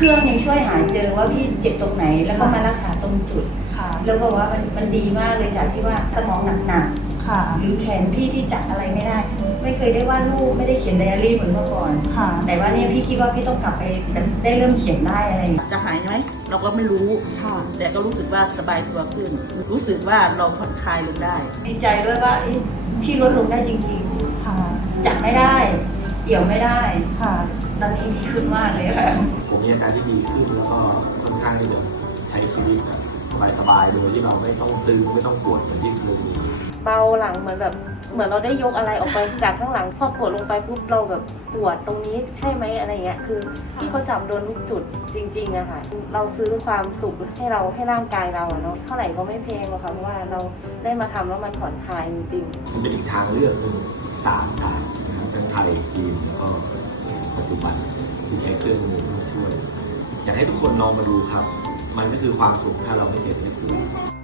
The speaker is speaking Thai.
เครื่องยังช่วยหาเจอว่าพี่เจ็บตรงไหน แล้วก็มารักษาตรงจุด ค่ะแล้วบอกว่ามันมันดีมากเลยจากที่ว่าสมองหนักค่ะๆหรือแขนพี่ที่จับอะไรไม่ได้ ไม่เคยได้วาดรูปไม่ได้เขียนไดอารี่เหมือนเมื่อก่อน ค่ะ แต่ว่าเนี่ยพี่คิดว่าพี่ต้องกลับไปแบบได้เริ่มเขียนได้อะไรอย่างเงี้ย จะหายไหมเราก็ไม่รู้ ค่ะ แต่ก็รู้สึกว่าสบายตัวขึ้น รู้สึกว่าเราผ่อนคลายลงได้ ดีใจด้วยว่าเอ๊ะพี่ลดลงได้จริงค่ะๆจับไม่ได้ เอี่ยวไม่ได้ ค่ะ ตอนนี้ดีขึ้นมากเลยค่ะ ผมมีอาการที่ดีขึ้นแล้วก็ค่อนข้างที่จะใช้ชีวิตแบบ สบายๆโดยที่เราไม่ต้องตึงไม่ต้องปวดเหมือนที่เคยมีเบาหลังเหมือนแบบเหมือนเราได้ยกอะไรออกไปจากข้างหลังพอกดลงไปปุ๊บเราแบบปวดตรงนี้ใช่ไหมอะไรเงี้ยคือที่เขาจับโดนทุกจุดจริงๆอะค่ะเราซื้อความสุขให้เราให้ร่างกายเราอะเนาะเท่าไหร่ก็ไม่แพงหรอกค่ะเพราะว่าเราได้มาทำแล้วมันผ่อนคลายจริงๆมันเป็นอีกทางเลือกหนึ่งสามศาสตร์นะครับทั้งไทยจีนแล้วก็ปัจจุบันที่ใช้เครื่องมือมาช่วยอยากให้ทุกคนลองมาดูครับ มันก็คือความสุขถ้าเราไม่เจ็บไม่ปวด